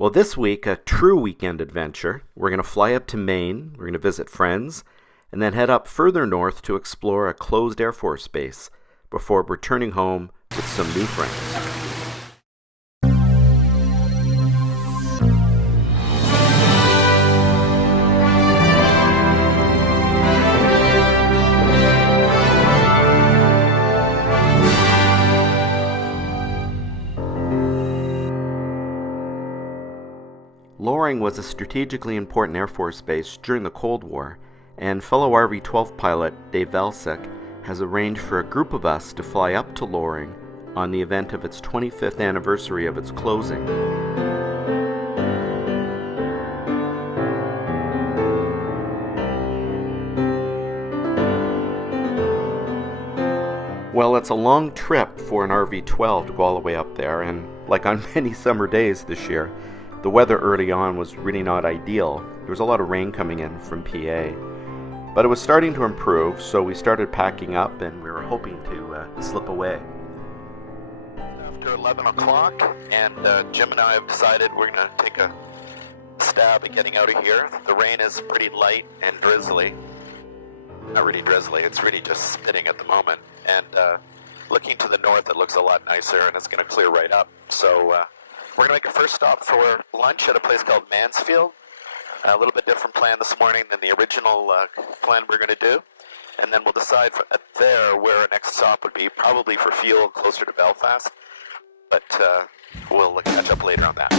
Well, this week, a true weekend adventure. We're going to fly up to Maine, we're going to visit friends, and then head up further north to explore a closed Air Force base before returning home with some new friends. Loring was a strategically important Air Force base during the Cold War, and fellow RV-12 pilot Dave Valsic has arranged for a group of us to fly up to Loring on the event of its 25th anniversary of its closing. Well, it's a long trip for an RV-12 to go all the way up there, and like on many summer days this year, the weather early on was really not ideal. There was a lot of rain coming in from PA. But it was starting to improve, so we started packing up and we were hoping to slip away. After 11 o'clock, and Jim and I have decided we're going to take a stab at getting out of here. The rain is pretty light and drizzly. Not really drizzly, it's really just spitting at the moment. And looking to the north, it looks a lot nicer and it's going to clear right up. So we're going to make a first stop for lunch at a place called Mansfield. A little bit different plan this morning than the original plan we're going to do. And then we'll decide there where our next stop would be, probably for fuel closer to Belfast. But we'll catch up later on that.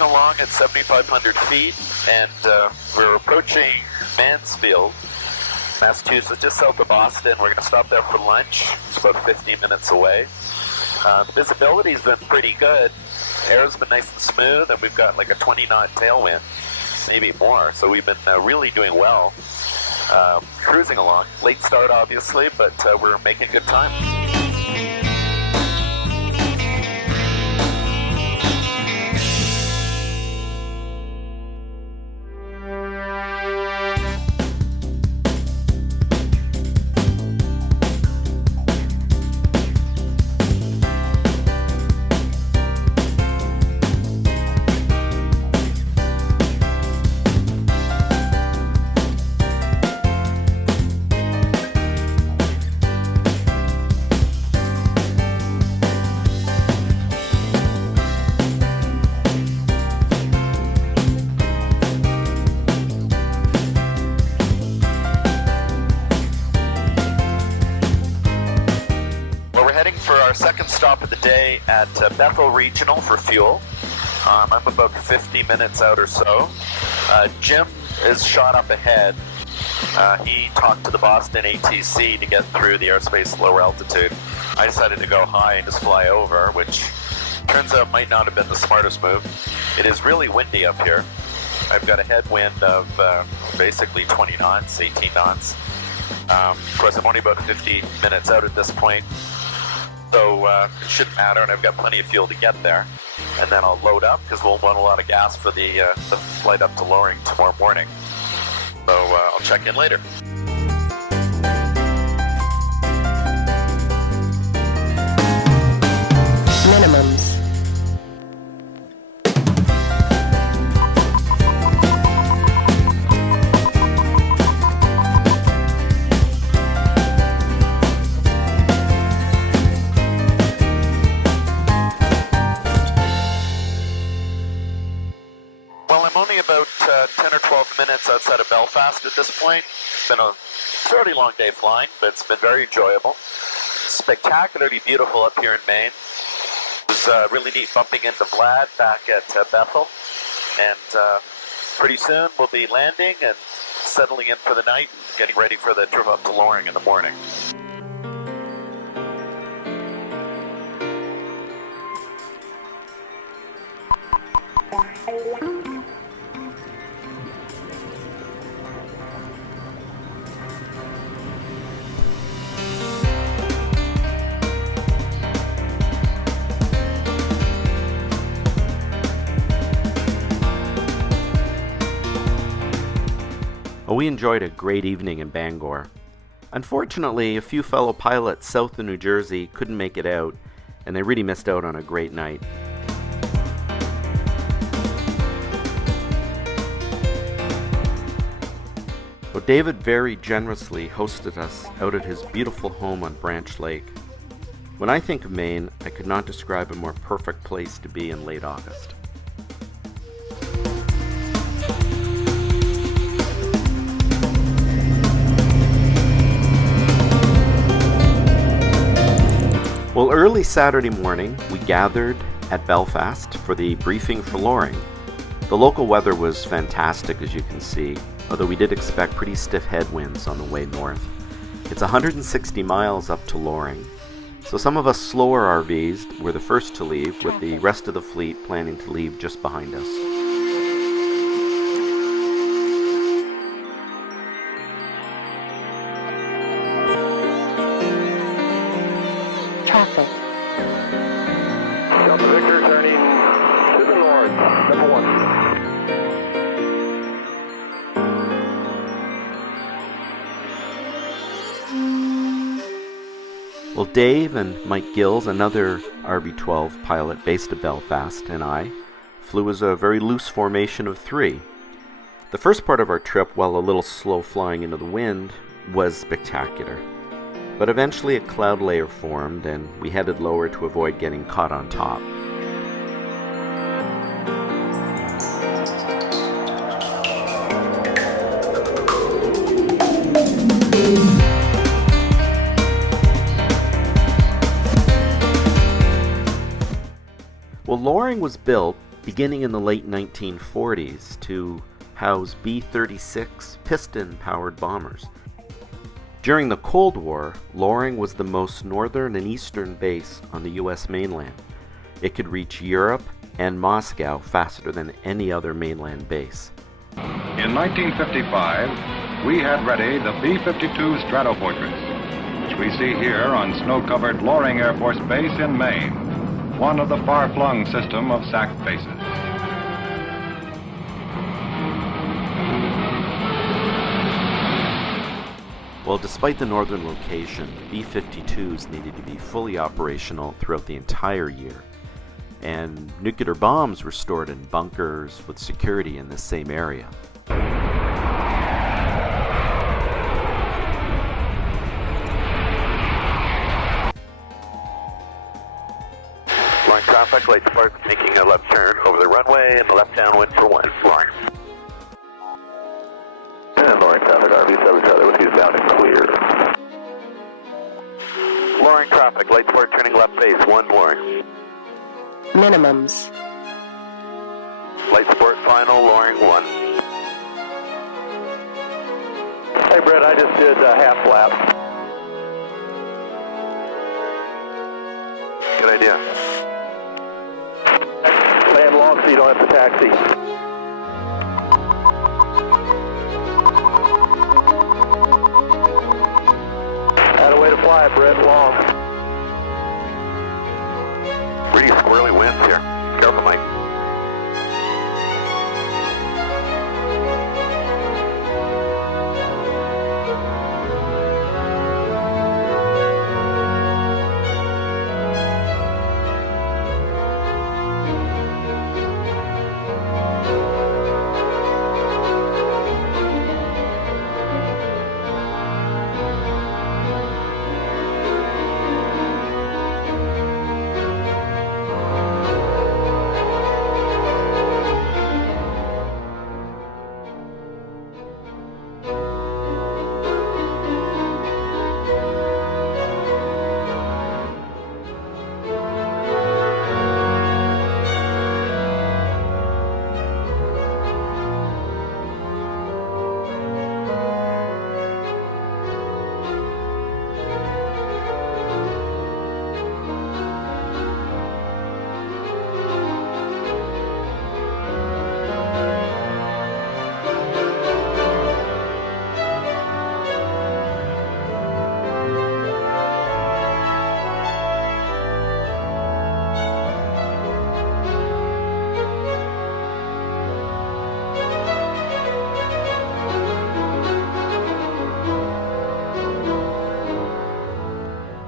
Along at 7,500 feet, and we're approaching Mansfield, Massachusetts, just south of Boston. We're going to stop there for lunch. It's about 15 minutes away. The visibility's been pretty good. Air's been nice and smooth, and we've got like a 20-knot tailwind, maybe more. So we've been really doing well, cruising along. Late start, obviously, but we're making good time. For our second stop of the day at Bethel Regional for fuel. I'm about 50 minutes out or so. Jim is shot up ahead. He talked to the Boston ATC to get through the airspace lower altitude. I decided to go high and just fly over, which turns out might not have been the smartest move. It is really windy up here. I've got a headwind of basically 20 knots, 18 knots. Of course, I'm only about 50 minutes out at this point. So it shouldn't matter, and I've got plenty of fuel to get there. And then I'll load up, because we'll want a lot of gas for the flight up to Loring tomorrow morning. So I'll check in later. Minimums. About 10 or 12 minutes outside of Belfast at this point. It's been a fairly long day flying, but it's been very enjoyable. Spectacularly beautiful up here in Maine. It was really neat bumping into Vlad back at Bethel, and pretty soon we'll be landing and settling in for the night, getting ready for the trip up to Loring in the morning. We enjoyed a great evening in Bangor. Unfortunately, a few fellow pilots south of New Jersey couldn't make it out, and they really missed out on a great night. Well, David very generously hosted us out at his beautiful home on Branch Lake. When I think of Maine, I could not describe a more perfect place to be in late August. Well, early Saturday morning, we gathered at Belfast for the briefing for Loring. The local weather was fantastic, as you can see, although we did expect pretty stiff headwinds on the way north. It's 160 miles up to Loring, so some of us slower RVs were the first to leave, with the rest of the fleet planning to leave just behind us. Traffic. Delta Victor turning to the north, number 1. Well, Dave and Mike Gills, another RB-12 pilot based at Belfast, and I flew as a very loose formation of 3. The first part of our trip, while a little slow flying into the wind, was spectacular. But eventually a cloud layer formed and we headed lower to avoid getting caught on top. Well, Loring was built beginning in the late 1940s to house B-36 piston-powered bombers. During the Cold War, Loring was the most northern and eastern base on the U.S. mainland. It could reach Europe and Moscow faster than any other mainland base. In 1955, we had ready the B-52 Stratofortress, which we see here on snow-covered Loring Air Force Base in Maine, one of the far-flung system of SAC bases. Well, despite the northern location, B-52s needed to be fully operational throughout the entire year, and nuclear bombs were stored in bunkers with security in the same area. Loring traffic, light spark, making a left turn over the runway and left downwind for 1, Loring. And Loring traffic, RV7 Charlie, whiskey is down and clear. Loring traffic, light spark turning left base, 1, Loring. Minimums. Light sport final, Loring 1. Hey Brett, I just did a half lap. Good idea. Land long so you don't have to taxi. Way to fly, Brett, long. Really squirrely winds here. Careful, Mike.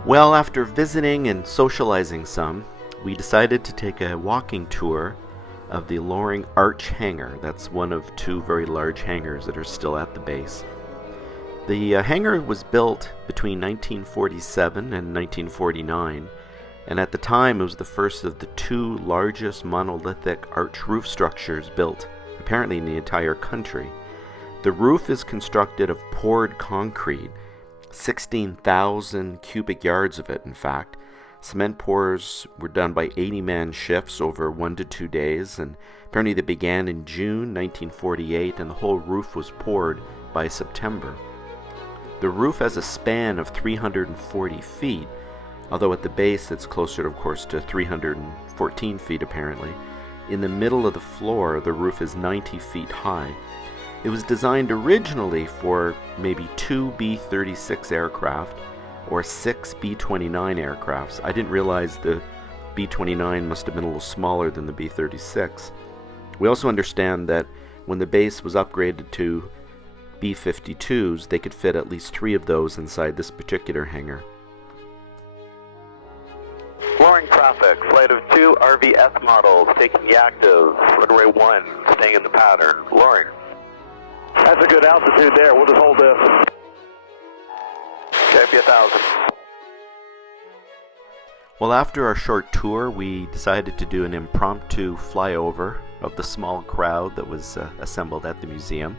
Well, after visiting and socializing some, we decided to take a walking tour of the Loring Arch hangar. That's one of two very large hangars that are still at the base. The hangar was built between 1947 and 1949, and at the time it was the first of the two largest monolithic arch roof structures built, apparently in the entire country. The roof is constructed of poured concrete, 16,000 cubic yards of it, in fact. Cement pours were done by 80-man shifts over 1 to 2 days, and apparently they began in June 1948, and the whole roof was poured by September. The roof has a span of 340 feet, although at the base it's closer, of course, to 314 feet apparently. In the middle of the floor, the roof is 90 feet high. It was designed originally for maybe 2 B-36 aircraft or 6 B-29 aircrafts. I didn't realize the B-29 must have been a little smaller than the B-36. We also understand that when the base was upgraded to B-52s, they could fit at least 3 of those inside this particular hangar. Loring traffic, flight of 2 RVS models taking the active, runway 1, staying in the pattern. Loring. That's a good altitude there. We'll just hold this. Okay, be 1,000. Well, after our short tour, we decided to do an impromptu flyover of the small crowd that was assembled at the museum,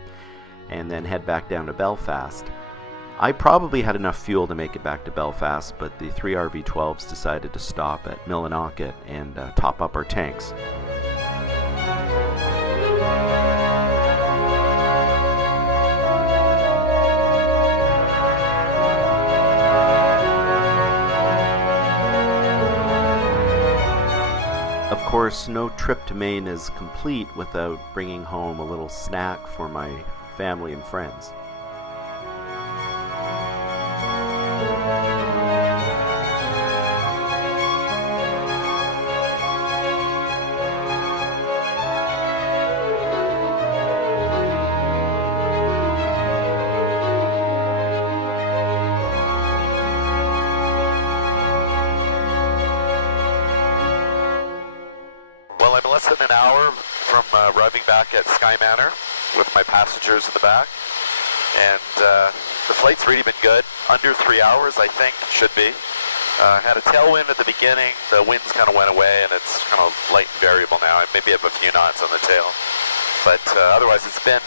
and then head back down to Belfast. I probably had enough fuel to make it back to Belfast, but the 3 RV-12s decided to stop at Millinocket and top up our tanks. Of course, no trip to Maine is complete without bringing home a little snack for my family and friends. Well, I'm less than an hour from arriving back at Sky Manor with my passengers in the back, and the flight's really been good. Under 3 hours, I think, should be. Had a tailwind at the beginning, the winds kind of went away, and it's kind of light and variable now. I maybe have a few knots on the tail, but otherwise it's been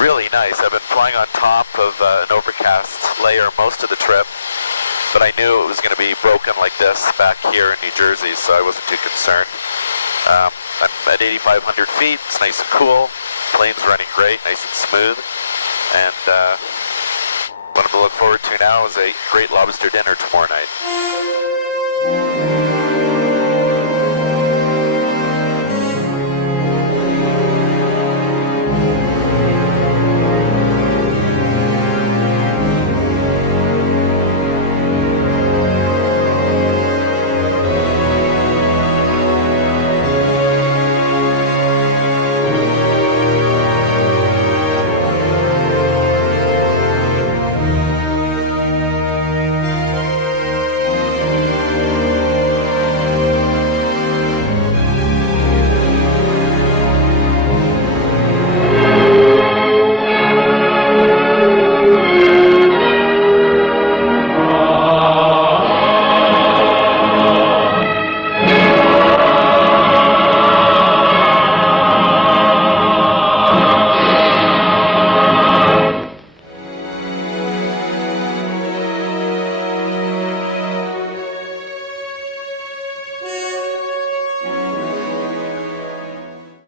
really nice. I've been flying on top of an overcast layer most of the trip, but I knew it was going to be broken like this back here in New Jersey, so I wasn't too concerned. I'm at 8,500 feet, it's nice and cool, plane's running great, nice and smooth, and what I'm going to look forward to now is a great lobster dinner tomorrow night.